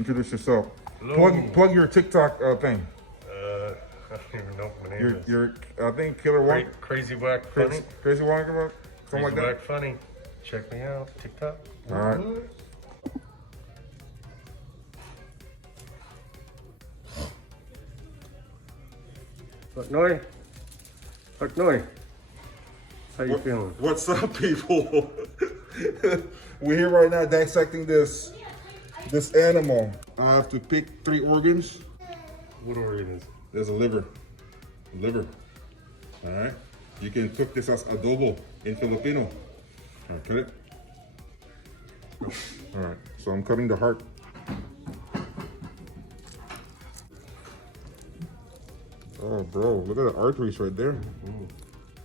Introduce yourself. Hello. Plug your TikTok thing. I don't even know what my name is. Your I think Killer One. Crazy Whack Funny. Crazy One, something Crazy like that. Whack Funny. Check me out. TikTok. All right. What noise? What noise? How you feeling? What's up, people? We're here right now dissecting this animal. I have to pick 3 organs. What organ is it? There's a liver. Liver. All right. You can cook this as adobo in Filipino. All right, cut it. All right. So I'm cutting the heart. Oh, bro, look at the arteries right there.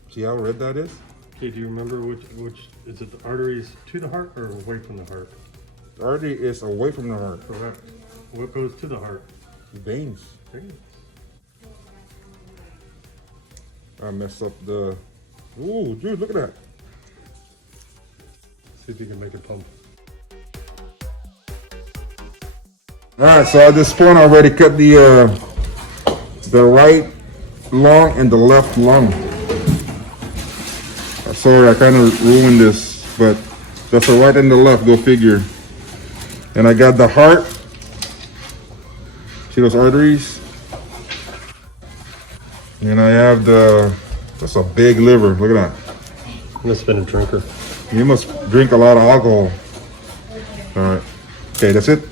See how red that is? Okay, do you remember which is it? The arteries to the heart or away from the heart? The artery is away from the heart. Correct. What goes to the heart? Veins. Veins. I messed up the. Ooh, dude, look at that. See if you can make it pump. All right, so at this point, I already cut the right lung and the left lung. Sorry, I kind of ruined this, but that's the right and the left, go figure. And I got the heart. See those arteries? And I have that's a big liver, look at that. You must have been a drinker. You must drink a lot of alcohol. All right, okay, that's it.